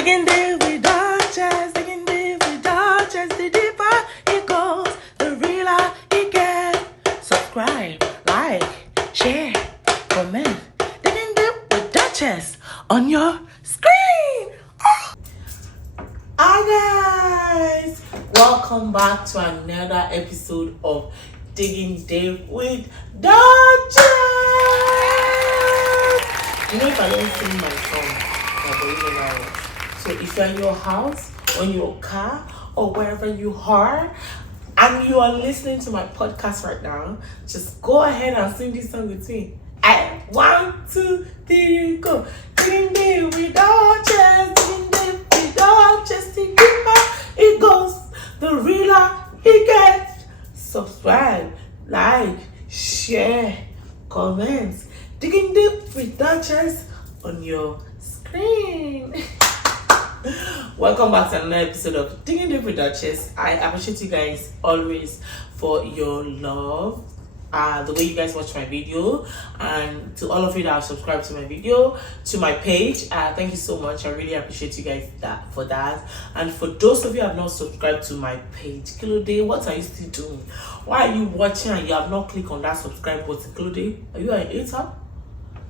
Digging deep with Dodgers, digging deep with Dodgers. The deeper it goes, the realer it gets. Subscribe, like, share, comment. Digging deep with Dodgers on your screen. Hi guys, welcome back to another episode of Digging Deep with Dodgers. You know, if I don't sing my song, my baby now. So if you're in your house, or in your car, or wherever you are, and you are listening to my podcast right now, just go ahead and sing this song with me. 1, 2, 3, go. Digging deep with Dodgers, digging deep with Dodgers. The deeper it goes, the realer it gets. Subscribe, like, share, comment. Digging deep with Dodgers on your screen. Welcome back to another episode of Digging Deep with Dodgers. I appreciate you guys always for your love, the way you guys watch my video, and to all of you that have subscribed to my video, to my page. Thank you so much. I really appreciate you guys for that. And for those of you who have not subscribed to my page, Kilo Day, what are you still doing? Why are you watching and you have not clicked on that subscribe button? Kilo Day, are you an hater?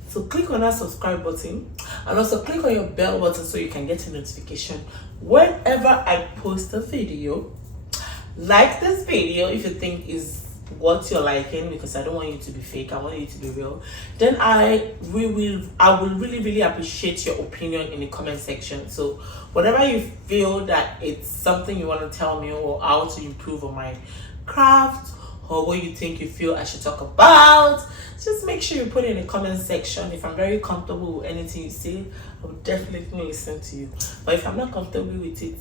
So click on that subscribe button and also click on your bell button so you can get a notification whenever I post a video. Like this video if you think is what you're liking, because I don't want you to be fake, I want you to be real. Then I will really appreciate your opinion in the comment section. So whatever you feel that it's something you want to tell me, or how to improve on my craft, or what you think you feel I should talk about, just make sure you put it in the comment section. If I'm very comfortable with anything you say, I will definitely listen to you. But if I'm not comfortable with it,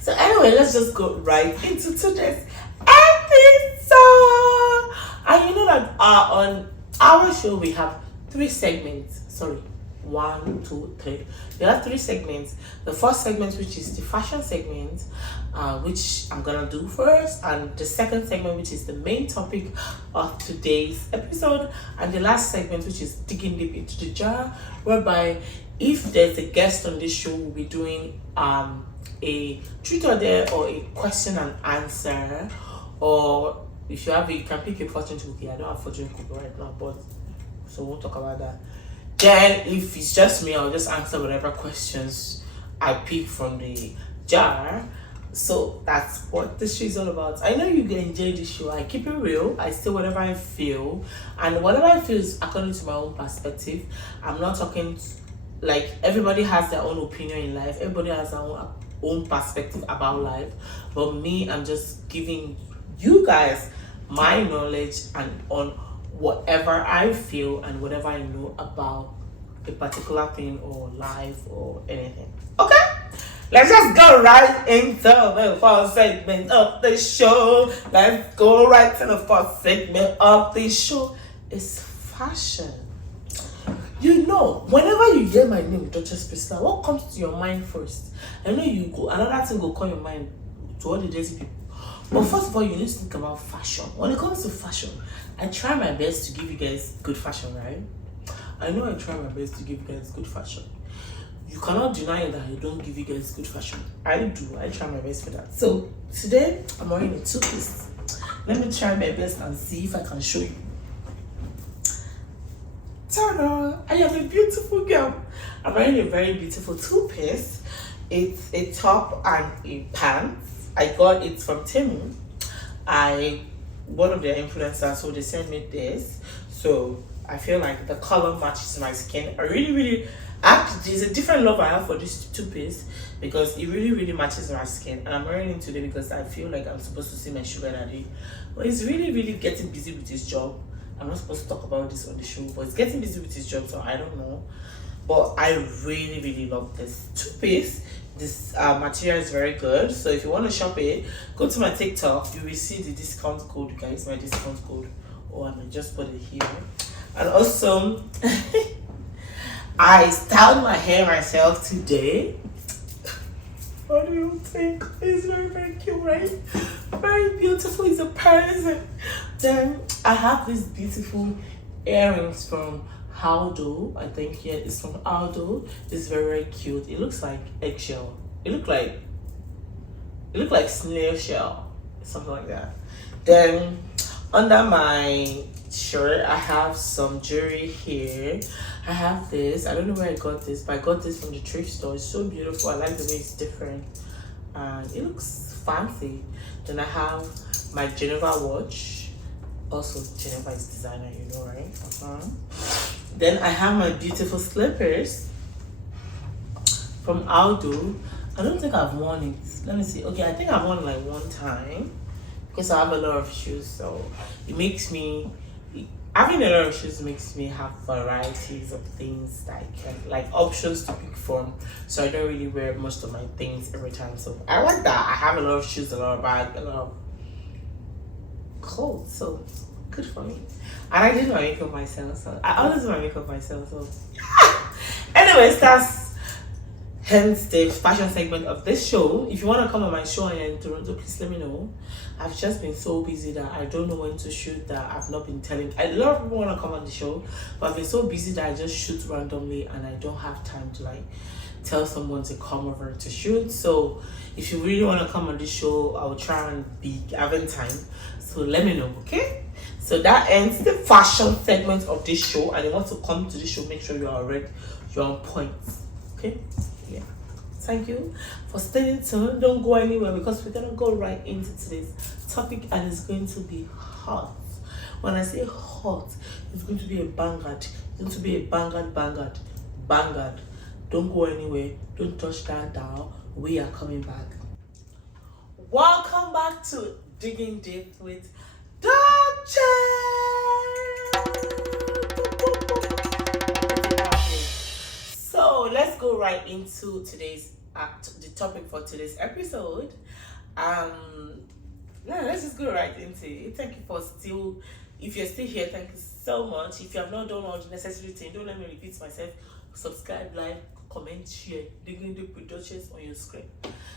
so anyway, let's just go right into today's episode. And you know that on our show we have 3 segments. Sorry, 1, 2, 3. There are 3 segments. The first segment, which is the fashion segment, which I'm gonna do first, and the second segment, which is the main topic of today's episode, and the last segment, which is digging deep into the jar, whereby if there's a guest on this show, we'll be doing a truth or dare, or a question and answer, or if you have it, you can pick a fortune cookie. I don't have fortune cookie right now, but so we'll talk about that. Then if it's just me, I'll just answer whatever questions I pick from the jar. So that's what this show is all about. I know you enjoy the show. I keep it real. I say whatever I feel, and whatever I feel is according to my own perspective. I'm not talking like everybody has their own opinion in life. Everybody has their own perspective about life. But me, I'm just giving you guys my knowledge and on whatever I feel and whatever I know about a particular thing or life or anything. Okay? Let's just go right into the first segment of the show. Let's go right to the first segment of the show. It's fashion. You know, whenever you hear my name, Duchess Priscilla, what comes to your mind first? I know you go, another thing will come your mind to all the dirty people. But first of all, you need to think about fashion. When it comes to fashion, I try my best to give you guys good fashion, right? I know I try my best to give you guys good fashion. You cannot deny that I don't give you guys good fashion. I do. I try my best for that. So today, I'm wearing a 2-piece. Let me try my best and see if I can show you. Ta-da! I am a beautiful girl. I'm wearing a very beautiful 2-piece. It's a top and a pants. I got it from Temu. One of their influencers, so they sent me this. So I feel like the color matches my skin. There's a different love I have for this 2-piece because it really matches my skin. And I'm wearing it today because I feel like I'm supposed to see my sugar daddy. But he's really getting busy with his job. I'm not supposed to talk about this on the show, but he's getting busy with his job, so I don't know. But I really love this 2-piece. This material is very good. So if you want to shop it, go to my TikTok. You will see the discount code, guys. My discount code. Oh, and I just put it here. And also, I styled my hair myself today. What do you think? It's very cute, right? Very beautiful. It's a person. Then I have these beautiful earrings from Aldo. I think yeah, it's from Aldo. It's very, very cute. It looks like eggshell. It look like snail shell, something like that. Then under my shirt, I have some jewelry here. I have this. I don't know where I got this, but I got this from the thrift store. It's so beautiful. I like the way it's different, and it looks fancy. Then I have my Geneva watch. Also, Geneva is designer, right? Then I have my beautiful slippers from Aldo. I don't think I've worn it. Let me see. Okay, I think I've worn it like one time because I have a lot of shoes. So it makes me having a lot of shoes makes me have varieties of things that I can like options to pick from. So I don't really wear most of my things every time. So I like that. I have a lot of shoes, a lot of bags, a lot of clothes. So good for me. And I did my makeup myself. So I always do my makeup myself. So anyways, that's hence the fashion segment of this show. If you want to come on my show in Toronto, please let me know. I've just been so busy that I don't know when to shoot, that I've not been telling. A lot of people want to come on the show, but I've been so busy that I just shoot randomly and I don't have time to like tell someone to come over to shoot. So if you really want to come on this show, I'll try and be having time. So let me know, okay? So that ends the fashion segment of this show. And you want to come to the show, make sure you are ready, you're on point, okay? Yeah, thank you for staying tuned. Don't go anywhere because we're gonna go right into today's topic, and it's going to be hot. When I say hot, it's going to be a bangard. It's going to be a bangard. Don't go anywhere. Don't touch that dial. We are coming back. Welcome back to Digging Deep with Dolce. So let's go right into today's the topic for today's episode. Let's just go right into it. Thank you for if you're still here, thank you so much. If you have not done all the necessary things, don't let me repeat myself. Subscribe, like, comment, share. Digging Deep with Duchess on your screen.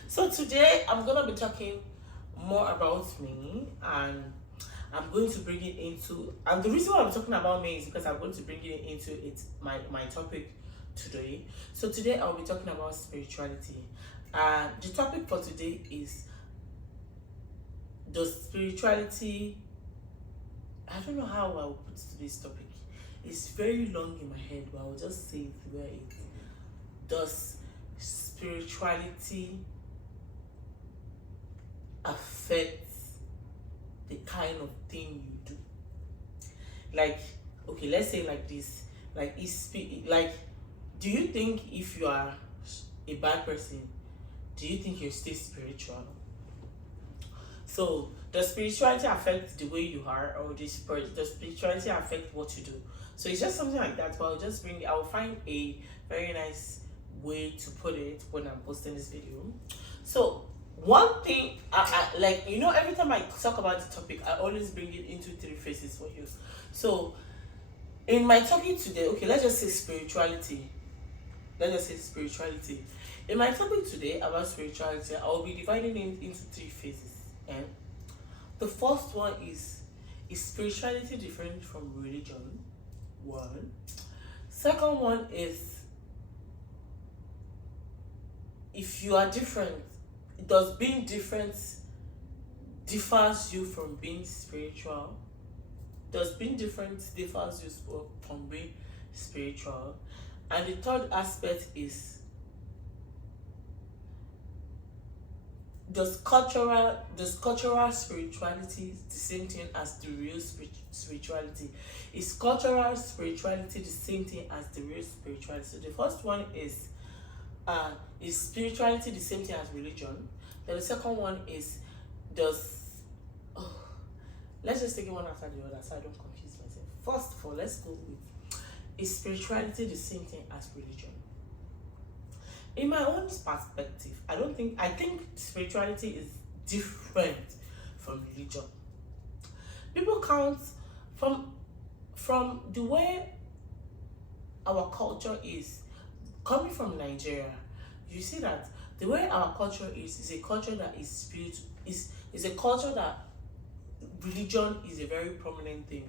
So today I'm gonna be talking more about me, and I'm going to bring it into, and the reason why I'm talking about me is because I'm going to bring it into my topic today. So today I'll be talking about spirituality. The topic for today is, does spirituality, I don't know how I'll put today's topic. It's very long in my head, but I'll just say it where it is. Does spirituality affect the kind of thing you do? Like, okay, let's say like this. Like, do you think if you are a bad person, do you think you're still spiritual? So does spirituality affect the way you are, or does spirituality affect what you do? So it's just something like that. But I'll find a very nice way to put it when I'm posting this video. So one thing, every time I talk about the topic, I always bring it into three phases for you. So in my topic today, okay, let's just say spirituality. In my topic today about spirituality, I will be dividing it into three phases. And the first one is spirituality different from religion? One. Second one is, if you are different, does being different differs you from being spiritual? Does being different differs you from being spiritual? And the third aspect is, does cultural spirituality the same thing as the real spirituality? Is cultural spirituality the same thing as the real spirituality? So the first one is spirituality the same thing as religion? Then the second one is, let's just take it one after the other so I don't confuse myself. First of all, let's go with, is spirituality the same thing as religion? In my own perspective, I think spirituality is different from religion. People count from the way our culture is. Coming from Nigeria, you see that the way our culture is a culture that is spiritual, is a culture that religion is a very prominent thing.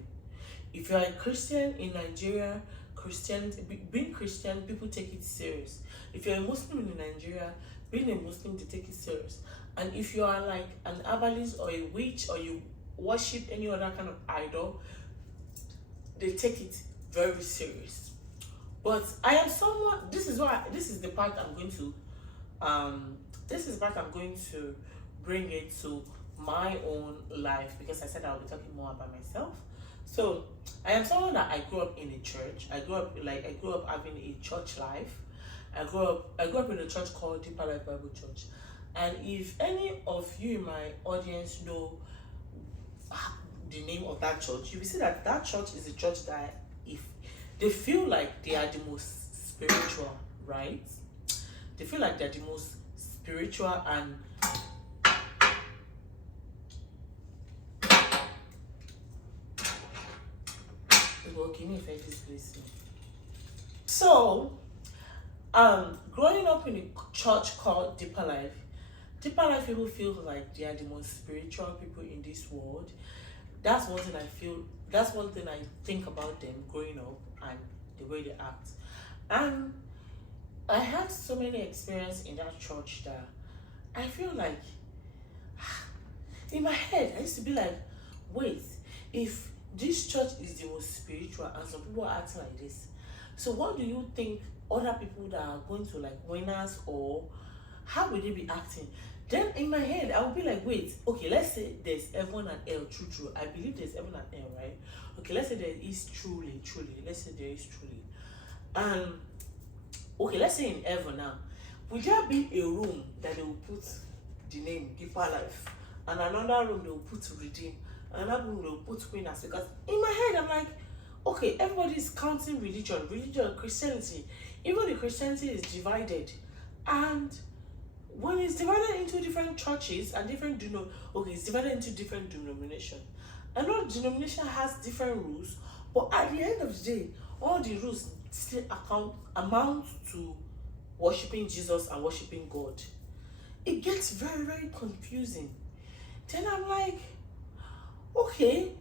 If you are a Christian in Nigeria, Christianity, being Christian, people take it serious. If you're a Muslim in Nigeria, being a Muslim, they take it serious. And if you are like an herbalist or a witch, or you worship any other kind of idol, they take it very serious. But I am someone, this is the part I'm going to bring it to my own life, because I said I'll be talking more about myself. So I am someone that I grew up in a church. I grew up having a church life. I grew up in a church called Deeper Life Bible Church. And if any of you in my audience know the name of that church, you will see that that church is a church that, if they feel like they are the most spiritual, right? They feel like they're the most spiritual, and this place. So, growing up in a church called Deeper Life people feel like they are the most spiritual people in this world. That's one thing I feel. That's one thing I think about them growing up and the way they act. And I had so many experiences in that church that I feel like, in my head, I used to be like, wait, if this church is the most spiritual and some people are acting like this, so what do you think other people that are going to like winners, or how will they be acting? Then in my head, I would be like, wait, okay, let's say there's heaven and hell, true. I believe there's heaven and hell, right? Okay, let's say there is truly. Let's say there is truly. And okay, let's say in heaven now, would there be a room that they will put the name Deeper Life, and another room they will put Redeem, another room they will put Winners? Because in my head, I'm like, okay, everybody is counting religion, Christianity. Even the Christianity is divided, and when it's divided into different churches and different it's divided into different denominations. I know denomination has different rules, but at the end of the day, all the rules still amount to worshiping Jesus and worshiping God. It gets very, very confusing. Then I'm like, okay.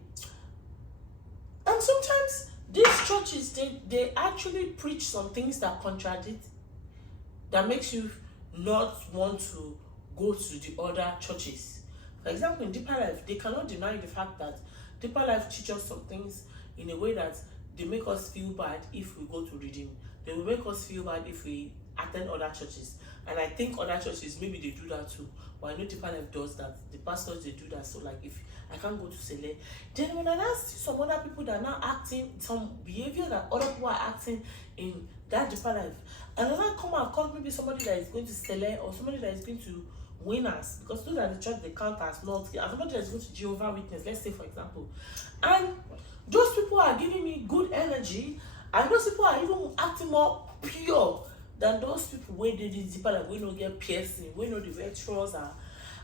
And sometimes these churches, they actually preach some things that contradict, that makes you not want to go to the other churches. For example, in Deeper Life, they cannot deny the fact that Deeper Life teaches some things in a way that they make us feel bad if we go to Redeem. They will make us feel bad if we attend other churches. And I think other churches, maybe they do that too. But I know Deeper Life does that. The pastors, they do that. So like, if I can't go to Sele, then when I now see some other people that are now acting, some behavior that other people are acting in that Deeper Life, and then I come and call maybe somebody that is going to Sele, or somebody that is going to Winners, because those are the church they count as not, and somebody that is going to Jehovah Witness, let's say for example, and those people are giving me good energy, and those people are even acting more pure than those people where they did Deeper Life, we don't get piercing, we know the wear trouser.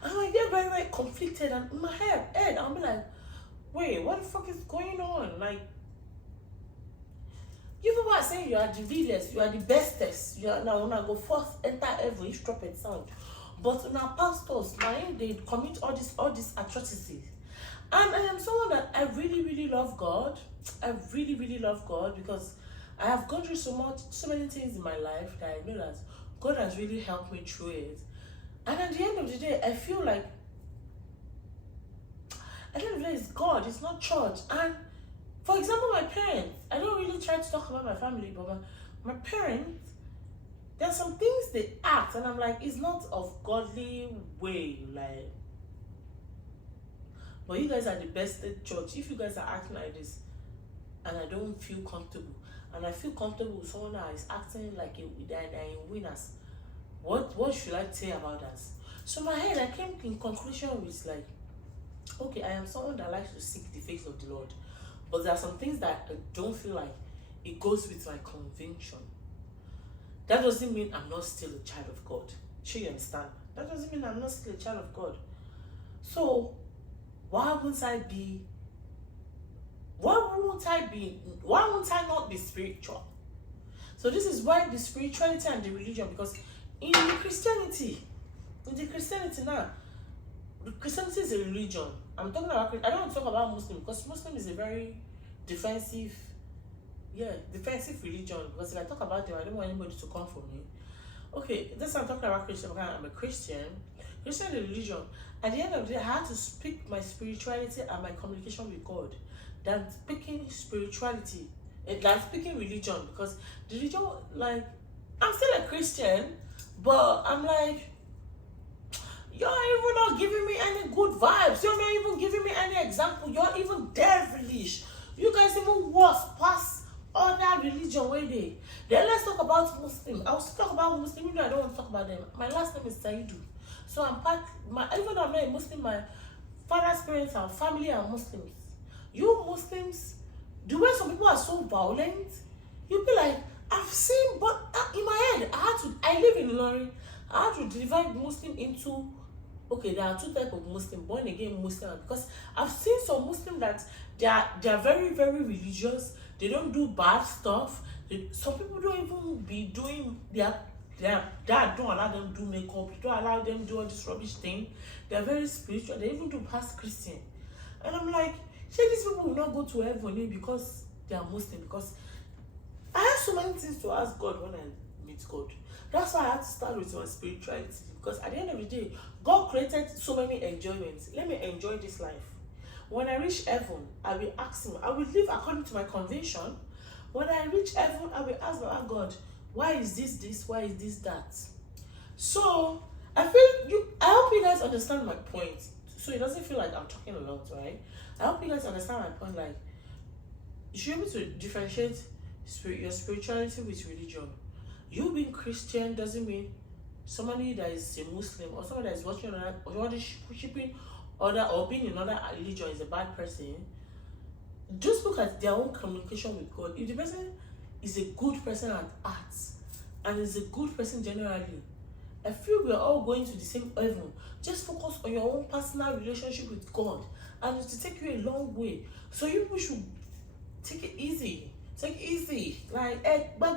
And I get very, very conflicted, and in my head, I'll be like, wait, what the fuck is going on? Like, you people are saying you are the realest, you are the bestest, you are now when I go first, enter every trumpet sound. But now pastors, they commit all these atrocities. And I am someone that I really, really love God. I really, really love God, because I have gone through so many things in my life that I know that God has really helped me through it. And at the end of the day, I feel like, at the end of the day, it's God, it's not church. And for example, my parents, I don't really try to talk about my family, but my parents, there are some things they act, and I'm like, it's not of godly way, like, but you guys are the best at church. If you guys are acting like this, and I don't feel comfortable, and I feel comfortable with someone that is acting like they're in Winners, what should I say about that? So in my head, I came in conclusion with like, okay, I am someone that likes to seek the face of the Lord, but there are some things that I don't feel like it goes with my conviction. That doesn't mean I'm not still a child of God. Sure, you understand? That doesn't mean I'm not still a child of God. So why won't I not be spiritual? So this is why the spirituality and the religion, because in the Christianity now, Christianity is a religion. I don't want to talk about Muslim, because Muslim is a very defensive, defensive religion, because if I talk about them, I don't want anybody to come for me. Okay, this I'm talking about Christian because I'm a Christian. Christian religion. At the end of the day, I had to speak my spirituality and my communication with God than speaking spirituality, than speaking religion. Because the religion, like, I'm still a Christian, but I'm like, you're even not giving me any good vibes. You're not even giving me any example. You're even devilish. You guys even worse past other religion where they. Then let's talk about Muslim. I'll still talk about Muslim, even though I don't want to talk about them. My last name is Saidu. So I'm part, even though I'm not a Muslim, my father's parents and family are Muslims. You Muslims, the way some people are so violent, you'll be like, I've seen, but in my head, I live in Lorry. I had to divide Muslim into, okay, there are two types of Muslim, born again Muslim, because I've seen some Muslim that they are very, very religious. They don't do bad stuff. Some people don't even be doing their dad don't allow them do makeup. You don't allow them do all this rubbish thing. They're very spiritual. They even do past Christian. And I'm like, say these people will not go to heaven because they are Muslim, because I have so many things to ask God when I meet God. That's why I had to start with my spirituality, because at the end of the day, God created so many enjoyments. Let me enjoy this life. When I reach heaven, I will ask him. I will live according to my conviction. When I reach heaven, I will ask God, why is this? Why is this that? So I hope you guys understand my point. So it doesn't feel like I'm talking a lot, right? I hope you guys understand my point. Like, you should be able to differentiate your spirituality with religion. You being Christian doesn't mean somebody that is a Muslim or somebody that is watching another or worshiping other or being in another religion is a bad person. Just look at their own communication with God. If the person is a good person at heart and is a good person generally, I feel we're all going to the same heaven. Just focus on your own personal relationship with God, and it will take you a long way. So you people should take it easy. Take it easy. Like, my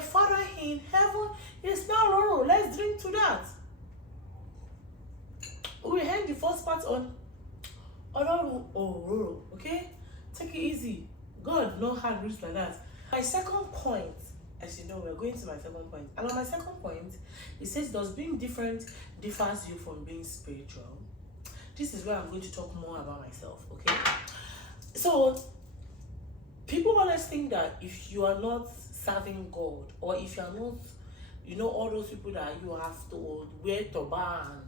Father in heaven is not Roro. Let's drink to that. We had the first part on Roro. Okay? Take it easy. God, no hard rules like that. My second point, as you know, we're going to my second point. And on my second point, it says, does being different differs you from being spiritual? This is where I'm going to talk more about myself, okay? So, people always think that if you are not serving God, or if you are not, all those people that you have to wear turban,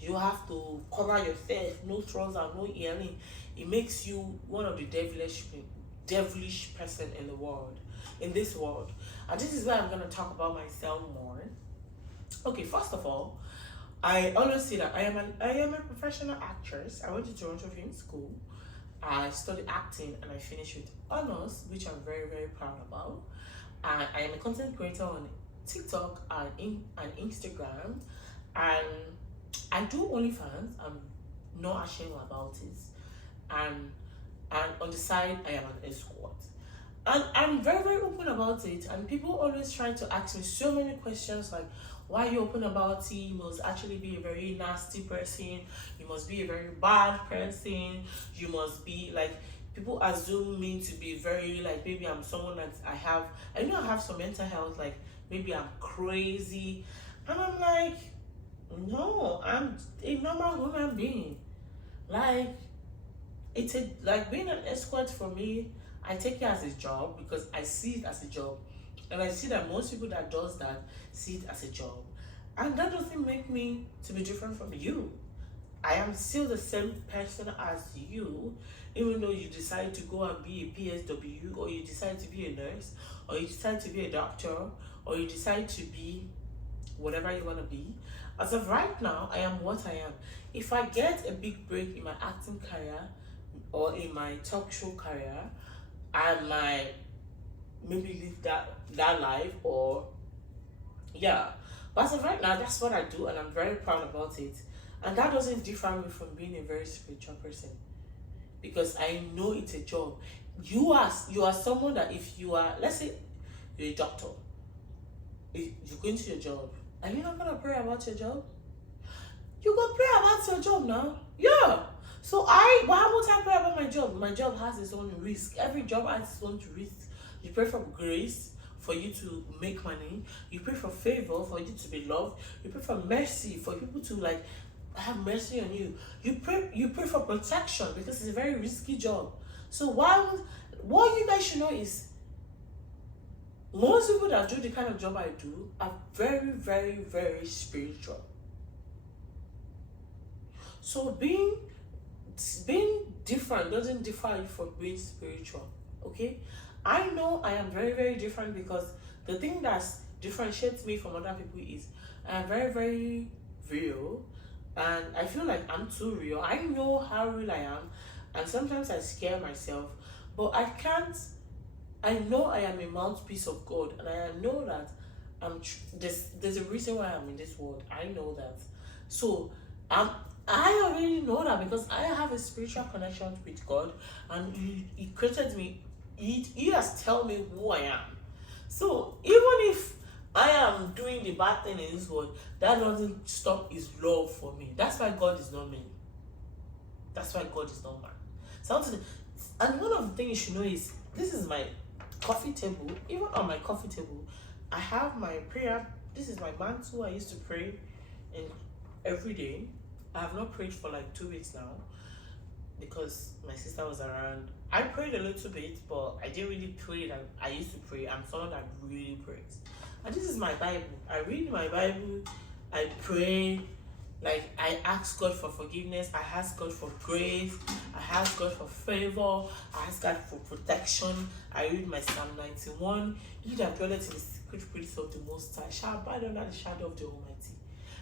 you have to cover yourself, no trousers, no earring, it makes you one of the devilish person in the world, in this world. And this is where I'm going to talk about myself more. Okay, first of all, I always say that I am a professional actress. I went to Toronto Film School. I studied acting and I finished with honors, which I'm very, very proud about. And I am a content creator on TikTok and Instagram, and I do OnlyFans. I'm not ashamed about it. And on the side, I am an escort. And I'm very, very open about it. And people always try to ask me so many questions like, why are you open about it? You must actually be a very nasty person. You must be a very bad person. You must be like, people assume me to be very like, maybe I'm someone that I have some mental health, like maybe I'm crazy. And I'm like, no, I'm a normal human being. Like, like being an escort for me, I take it as a job because I see it as a job. And I see that most people that does that see it as a job. And that doesn't make me to be different from you. I am still the same person as you, even though you decide to go and be a PSW, or you decide to be a nurse, or you decide to be a doctor, or you decide to be whatever you want to be. As of right now, I am what I am. If I get a big break in my acting career or in my talk show career, I might maybe live that life, or yeah. But as of right now, that's what I do, and I'm very proud about it. And that doesn't differ me from being a very spiritual person, because I know it's a job. You are someone that, if you are, let's say you're a doctor, you're going to your job, and you're not gonna pray about your job. You go pray about your job now. Yeah. So why would I pray about my job? My job has its own risk. Every job has its own risk. You pray for grace for you to make money. You pray for favor for you to be loved. You pray for mercy for people to like have mercy on you. You pray for protection because it's a very risky job. So what you guys should know is most people that do the kind of job I do are very, very, very spiritual. So being different doesn't differ you from being spiritual. Okay, I know I am very, very different because the thing that differentiates me from other people is I am very, very real, and I feel like I'm too real. I know how real I am, and sometimes I scare myself, but I can't. I know I am a mouthpiece of God, and I know that there's a reason why I'm in this world. I know that. So I already know that because I have a spiritual connection with God, and He created me. He has told me who I am. So even if I am doing the bad thing in this world, that doesn't stop His love for me. That's why God is not me. That's why God is not man. Something, and one of the things you should know is this is my coffee table. Even on my coffee table, I have my prayer. This is my mantle. I used to pray in every day. I have not prayed for like 2 weeks now because my sister was around. I prayed a little bit, but I didn't really pray that I used to pray. I'm someone that really prays. And this is my Bible. I read my Bible, I pray, like I ask God for forgiveness, I ask God for grace, I ask God for favor, I ask God for protection. I read my Psalm 91. He that dwelleth in the secret place of the Most High shall abide under the shadow of the Almighty.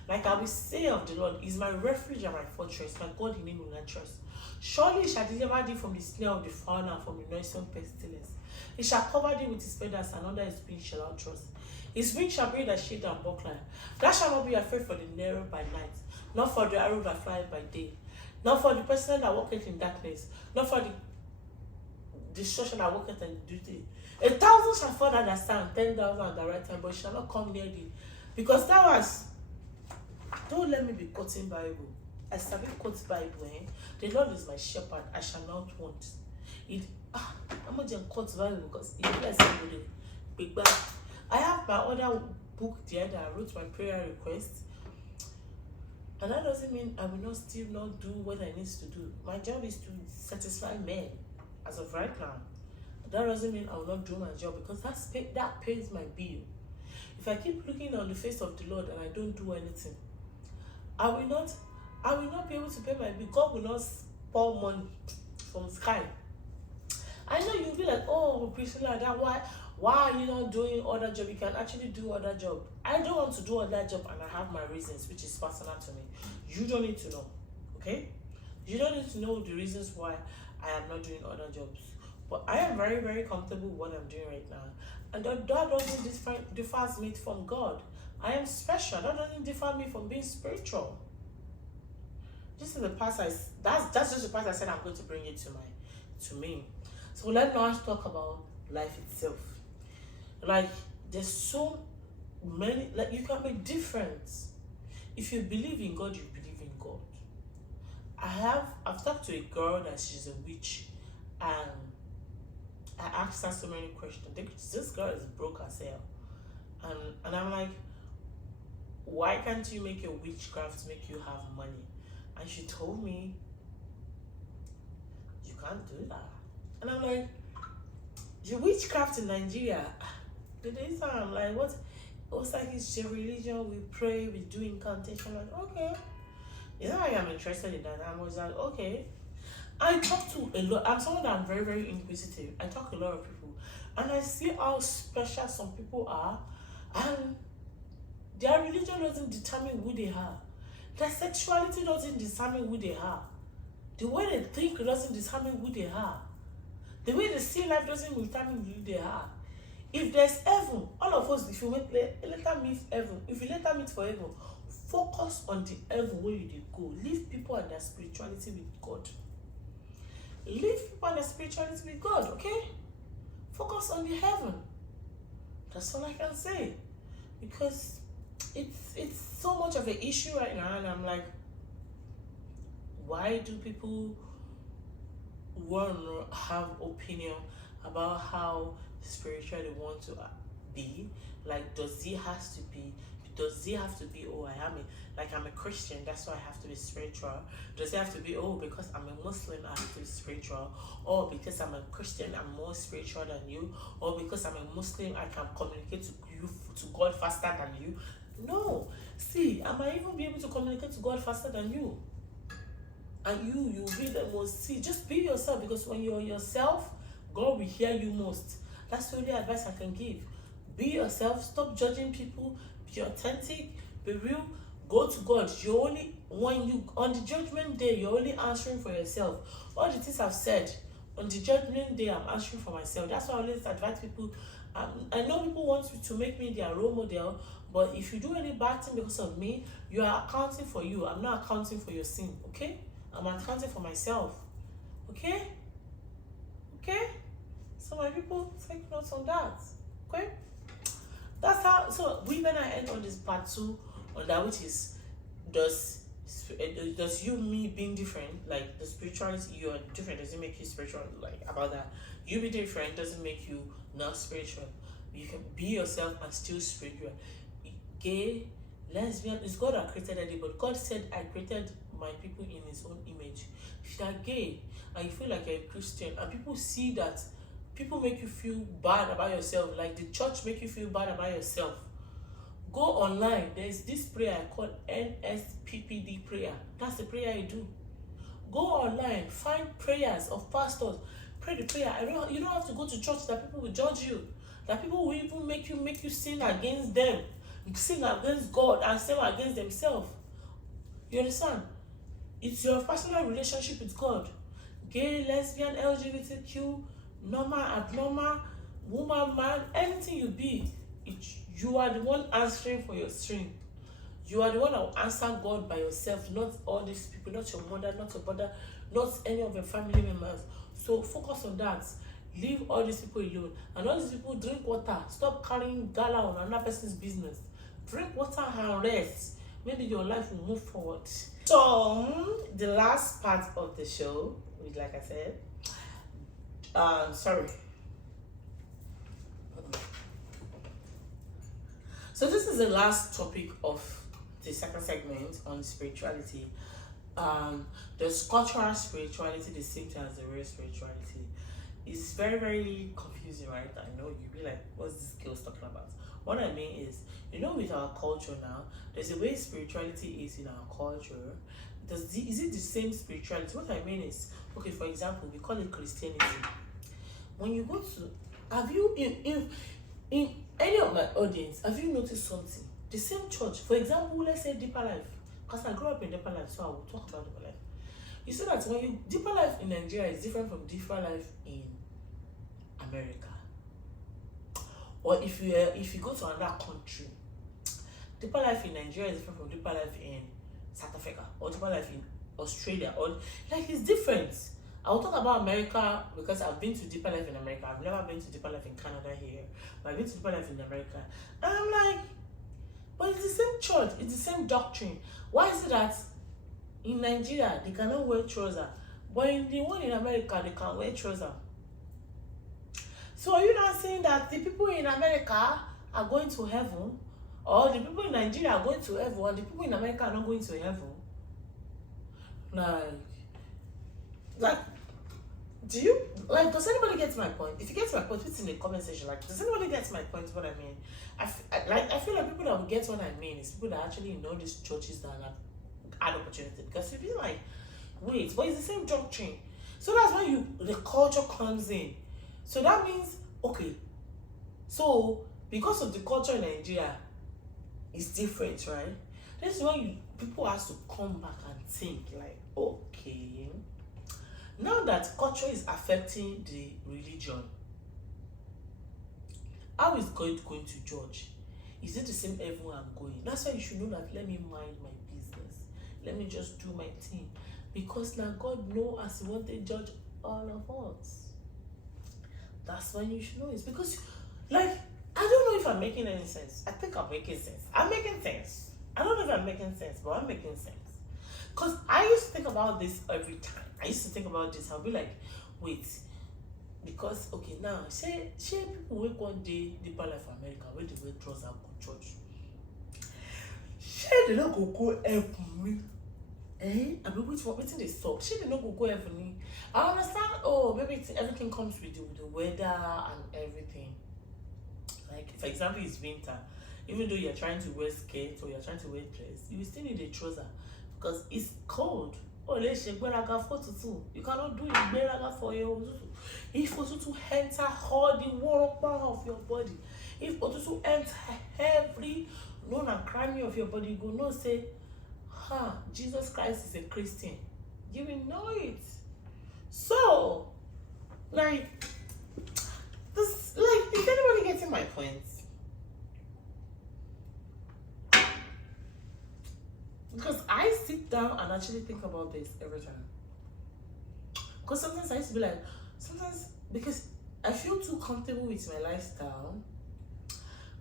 Like I will say of the Lord, is my refuge and my fortress, my God in Him will I trust. Surely He shall deliver thee from the snare of the fowler and from the noisome pestilence. He shall cover thee with His feathers, and under His wings shall thou trust. His wings shall be thy shield and buckler. Thou shalt not be afraid for the terror by night, nor for the arrow that flieth by day, nor for the person that walketh in darkness, nor for the destruction that walketh in duty. 1,000 shall fall at thy side, 10,000 at thy right hand, but it shall not come near thee. Because thou hast. Don't let me be quoting Bible. I sabi quote Bible. The Lord is my shepherd, I shall not want. I'm not just quote Bible because it bless everybody. Big bad. I have my other book there that I wrote my prayer request. And that doesn't mean I will not still not do what I need to do. My job is to satisfy men as of right now. That doesn't mean I will not do my job because that pays my bill. If I keep looking on the face of the Lord and I don't do anything, I will not be able to pay my bill. God will not pour money from sky. I know you'll be like, oh, Priscilla, that why are you not doing other job? You can actually do other job. I don't want to do other job and I have my reasons, which is personal to me. You don't need to know, okay? You don't need to know the reasons why I am not doing other jobs. But I am very, very comfortable with what I'm doing right now. And that doesn't differ me from God. I am special. That doesn't differ me from being spiritual. This is the part that's just the part I said I'm going to bring it to me. So let's now talk about life itself. Like there's so many, like you can be different. If you believe in God, you believe in God. I've talked to a girl that she's a witch, and I asked her so many questions. This girl is broke as hell. And I'm like, why can't you make your witchcraft make you have money? And she told me, you can't do that. And I'm like, your witchcraft in Nigeria, I'm like, what? It was like, it's your religion, we pray, we do incantation. I'm like, okay. You know, I am interested in that. I was like, okay. I talk to a lot. I'm someone that I'm very, very inquisitive. I talk to a lot of people. And I see how special some people are. And their religion doesn't determine who they are. Their sexuality doesn't determine who they are. The way they think doesn't determine who they are. The way they see life doesn't determine who they are. If there's heaven, all of us, if you later meet heaven, if you later meet for heaven, focus on the heaven where you did go. Leave people and their spirituality with God. Leave people and their spirituality with God, okay? Focus on the heaven. That's all I can say. Because it's so much of an issue right now, and I'm like, Why do people want to have opinion about how spiritual they want to be? Like, does he have to be, oh, I'm a Christian, that's why I have to be spiritual? Does it have to be, oh, because I'm a Muslim I have to be spiritual? Or because I'm a Christian I'm more spiritual than you? Or because I'm a Muslim I can communicate to God faster than you? No. See, I might even be able to communicate to God faster than you. And you be the most. See, just be yourself, because when you're yourself, God will hear you most. That's the only advice I can give. Be yourself, stop judging people, be authentic, be real, go to God. On the judgment day, you're only answering for yourself. All the things I've said, on the judgment day, I'm answering for myself. That's why I always advise people. I know people want to make me their role model, but if you do any bad thing because of me, you are accounting for you. I'm not accounting for your sin, okay? I'm accounting for myself, okay? Okay? So my people, take notes on that, okay? That's how. So we're gonna end on this part 2 on that, which is, does you, me being different, like the spirituality, you're different, does it make you spiritual? Like, about that, you be different doesn't make you not spiritual. You can be yourself and still spiritual. Gay, lesbian, it's God that created everybody. God said, I created my people in his own image. If you are gay and you feel like you're a Christian and people see that, people make you feel bad about yourself, like the church make you feel bad about yourself, go online. There's this prayer I call NSPPD prayer. That's the prayer you do. Go online, find prayers of pastors, pray the prayer. You don't have to go to church that people will judge you, that people will even make you sin against them, sin against God, and sin against themselves. You understand? It's your personal relationship with God. Gay, lesbian, LGBTQ, normal, abnormal, woman, man, anything you be, you are the one answering for your stream. You are the one that will answer God by yourself, not all these people, not your mother, not your brother, not any of your family members. So focus on that. Leave all these people alone. And all these people, drink water. Stop carrying gala on another person's business. Drink water and rest. Maybe your life will move forward. So the last part of the show, which, like I said, so this is the last topic of the second segment on spirituality. Does cultural spirituality the same thing as the real spirituality? It's very, very confusing, right? I know you'll be like, what's this girl talking about? What I mean is, with our culture now, there's a way spirituality is in our culture. Is it the same spirituality? What I mean is, okay, for example, we call it Christianity. When you go to, have you, in any of my audience, have you noticed something? The same church, for example, let's say Deeper Life, because I grew up in Deeper Life, so I will talk about Deeper Life. You see that when Deeper Life in Nigeria is different from Deeper Life in America. Or if you go to another country, Deeper Life in Nigeria is different from Deeper Life in South Africa, or Deeper Life in Australia, or like, it's different. I will talk about America because I've been to Deeper Life in America. I've never been to Deeper Life in Canada here, but I've been to Deeper Life in America. And I'm like, but it's the same church, it's the same doctrine. Why is it that in Nigeria they cannot wear trousers, but in the one in America they can wear trousers? So are you not saying that the people in America are going to heaven, or the people in Nigeria are going to heaven, and the people in America are not going to heaven? Like, does anybody get my point? If you get my point, put it in the comment section. Like, does anybody get my point? What I mean, I feel like people that will get what I mean is people that actually know these churches that have had opportunity. Because if you're like, wait, but it's the same doctrine. So that's when the culture comes in. So that means, okay, so because of the culture in Nigeria is different, right? This is when people have to come back and think, like, okay, now that culture is affecting the religion, how is God going to judge? Is it the same everywhere I'm going? That's why you should know that, let me mind my business. Let me just do my thing. Because now God knows as He wants to judge all of us. That's when you should know. It's because, like, I don't know if I'm making any sense. I think I'm making sense. I'm making sense. I don't know if I'm making sense, but I'm making sense. Because I used to think about this every time. I used to think about this. I'll be like, wait, because okay now, say people wake one day deeper life America where they wear trousers go church. Say they don't go help me. I be wait for waiting they stop. Say they don't go help me. I understand. Oh, maybe everything comes with the weather and everything. Like, for example, it's winter. Even though you're trying to wear skirts or you're trying to wear dress, you will still need a trouser because it's cold. Oh, let's shake beraga for tutu. You cannot do it beraga for your tutu. If tutu enter all the warm part of your body, if tutu enter every known and cranny of your body, you go no say, Jesus Christ is a Christian. You will know it. So, like, this, like, is anybody getting my point? Because I sit down and actually think about this every time. Because sometimes I used to be like, sometimes because I feel too comfortable with my lifestyle,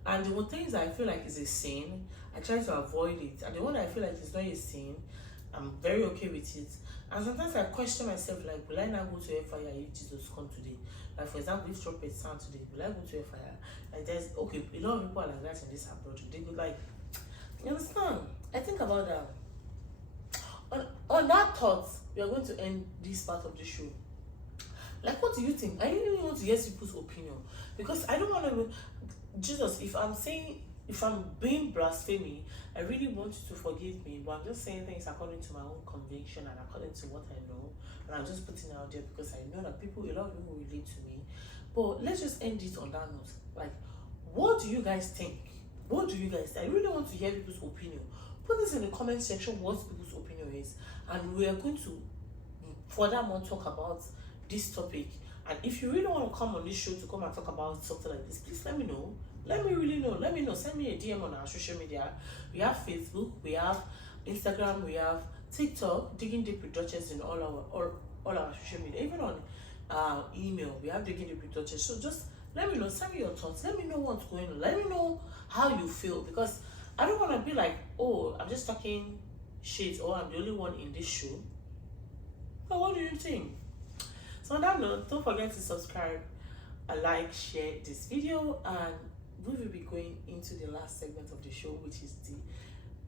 and the things I feel like is a sin, I try to avoid it. And the one I feel like is not a sin, I'm very okay with it. And sometimes I question myself, like, will I not go to hellfire if Jesus come today? Like, for example, if trumpets sound today, will I go to hellfire? Like, there's, okay, a lot of people are like that in this abroad. They go like, you understand? I think about that. On that thought, we are going to end this part of the show. Like, what do you think? I really want to hear people's opinion. Because I don't want to... Jesus, if I'm being blasphemy, I really want you to forgive me, but I'm just saying things according to my own conviction and according to what I know, and I'm just putting it out there because I know that a lot of people relate to me. But let's just end it on that note. Like, what do you guys think? What do you guys think? I really want to hear people's opinion. Put this in the comment section what people's opinion is, and we are going to furthermore talk about this topic. And if you really want to come on this show to come and talk about something like this, please let me know. Let me really know. Let me know. Send me a DM on our social media. We have Facebook, we have Instagram, we have TikTok, Digging Deep with Duchess in all our social media. Even on email, we have Digging Deep with Duchess. So just let me know. Send me your thoughts. Let me know what's going on. Let me know how you feel, because I don't want to be like, oh, I'm just talking shit or I'm the only one in this show. But what do you think? So on that note, don't forget to subscribe, like, share this video, and we will be going into the last segment of the show, which is the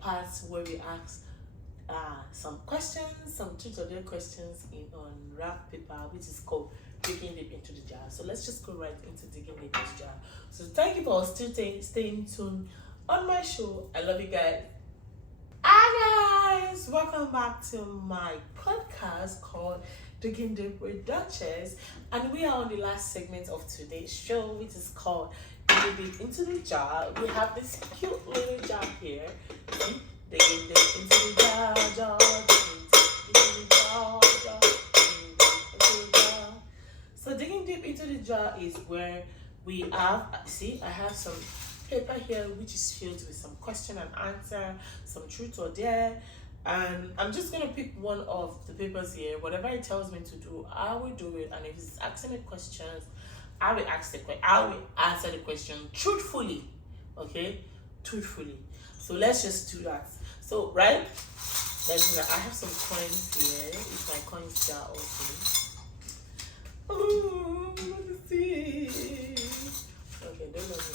part where we ask some questions, some tutorial questions on rap paper, which is called Digging Deep into the Jar. So let's just go right into Digging Deep into the Jar. So thank you for still staying tuned on my show. I love you guys. Hi guys, welcome back to my podcast called Digging Deep with Duchess, and we are on the last segment of today's show, which is called Digging Deep into the Jar. We have this cute little jar here. See? Digging deep into the jar, digging deep into the jar, digging deep into the jar. So digging deep into the jar is where we have, see, I have some paper here which is filled with some question and answer, some truth or dare, and I'm just gonna pick one of the papers here. Whatever it tells me to do, I will do it. And if it's asking me questions, I will answer the question truthfully. Okay, truthfully. So let's just do that. So right, let's do that. I have some coins here. It's my coins jar also. Oh, let me see. Okay, don't let me.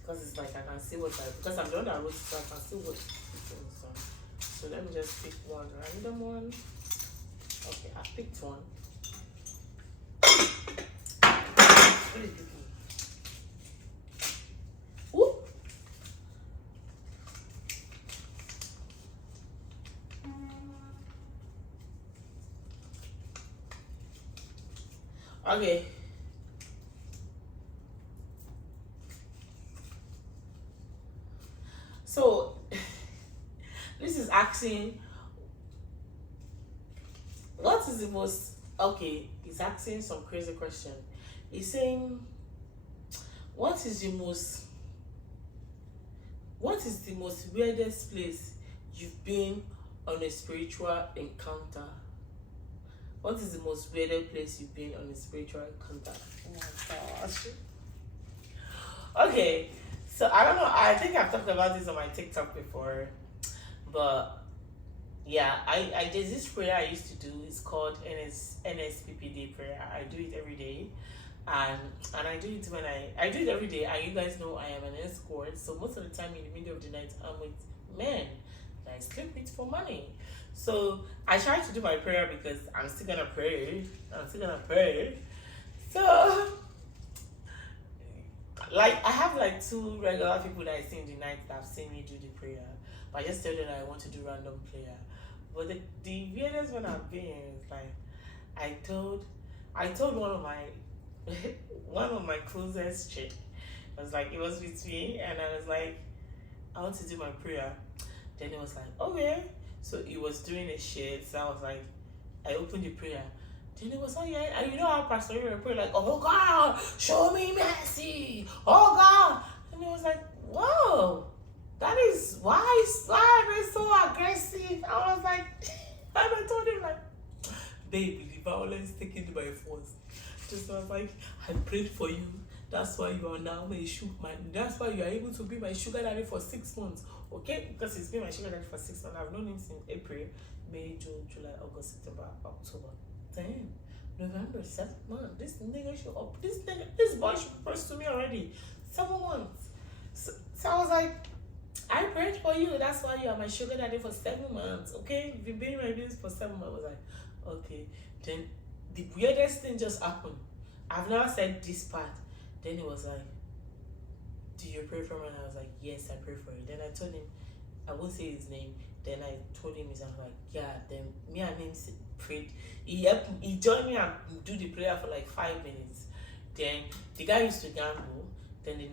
Because it's like I can see because I'm the one that wrote it, so I can see what it's on. So let me just pick one random one. Okay, I picked one. What is this one? Ooh. Okay. So this is asking, what is the most, okay, it's asking some crazy question. It's saying, what is the most weirdest place you've been on a spiritual encounter? What is the most weirdest place you've been on a spiritual encounter? Oh my gosh. Okay. So I don't know, I think I've talked about this on my TikTok before, but Yeah, I there's this prayer I used to do. It's called NSPPD prayer. I do it every day, and I do it when I do it every day. And you guys know I am an escort, so most of the time in the middle of the night I'm with men that I sleep with for money. So I try to do my prayer because I'm still gonna pray. I'm still gonna pray. So like I have like two regular people that I see in the night that have seen me do the prayer, but I just tell them that I want to do random prayer. But the weirdest one I've been is like I told I told one of my one of my closest chick. I was like it was with me and I was like I want to do my prayer. Then it was like okay. So he was doing a shit. So I was like I opened the prayer. Then it was like, yeah, and you know how Pastor Aaron pray like, oh God, show me mercy, oh God, and it was like, whoa, that is why am I so aggressive? I was like, and I told him like, baby, the violence taken by force. Just I was like, I prayed for you. That's why you are now my sugar man. That's why you are able to be my sugar daddy for 6 months. Okay? Because he's been my sugar daddy for 6 months. I've known him since April, May, June, July, August, September, October. Damn. November, 7 months. This nigga should up. This boy should propose to me already. 7 months. So I was like, I prayed for you. That's why you are my sugar daddy for 7 months. Okay? You've been my business for 7 months. I was like, okay. Then the weirdest thing just happened. I've never said this part. Then he was like, do you pray for me? And I was like, yes, I pray for you. Then I told him, I won't say his name. Then I told him, I was like, yeah, then me and him prayed. He joined me and do the prayer for like 5 minutes. Then the guy used to gamble. Then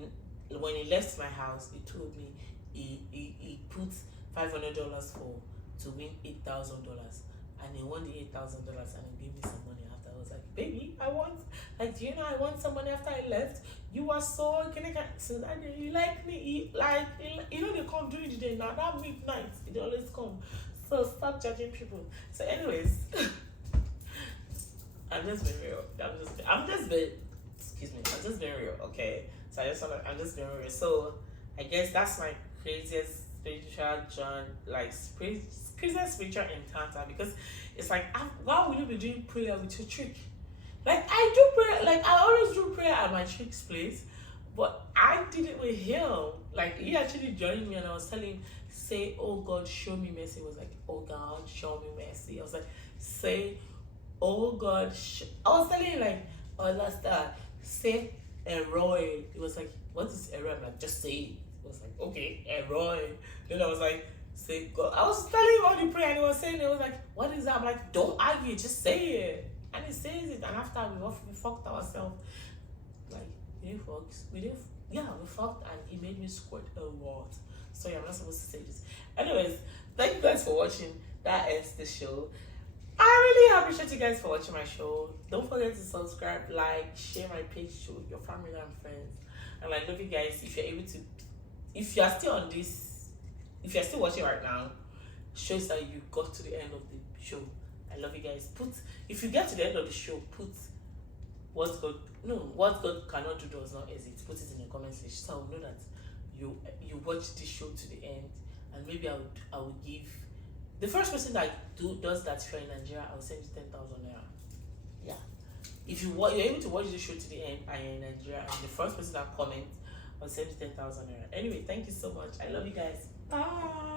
when he left my house, he told me he put $500 for to win $8,000. And he won the $8,000 and he gave me some money after. I was like, baby, I want, like, do you know I want some money after I left? You are so, so that you like me, you know, they come during the day now, that midnight, they always come. So stop judging people. So anyways, I'm just being real. I'm just being, excuse me, I'm just being real, okay? So I'm just being real. So I guess that's my craziest spiritual craziest spiritual encounter, because it's like, why would you be doing prayer with your trick? Like I do prayer, like I always do prayer at my trick's place, but I did it with him. Like he actually joined me and I was telling him, say, oh God, show me mercy. He was like, oh God, show me mercy. I was like, say, oh God, I was telling him like, oh that's that. Say Eroy. It was like, what is Eroy? I'm like, just say it. It was like, okay, Eroy. Then I was like, say God. I was telling him all the prayer and he was saying, it was like, what is that? I'm like, don't argue, just say it. And he says it, and after we fucked ourselves. Like, we fucked, and he made me squirt a lot. Sorry, I'm not supposed to say this. Anyways, thank you guys for watching. That ends the show. I really appreciate you guys for watching my show. Don't forget to subscribe, like, share my page to your family and friends. And I love you guys. If you're able to, if you're still on this, if you're still watching right now, shows that you got to the end of the show. I love you guys. If you get to the end of the show, what God cannot do does not exist. Put it in the comment section so I will know that you watch this show to the end. And maybe I would give the first person that does that if you're in Nigeria, I will send you 10,000 naira. Yeah. If you're able to watch the show to the end and you're in Nigeria, and the first person that comments, I'll send you 10,000 naira. Anyway, thank you so much. I love you guys. Bye.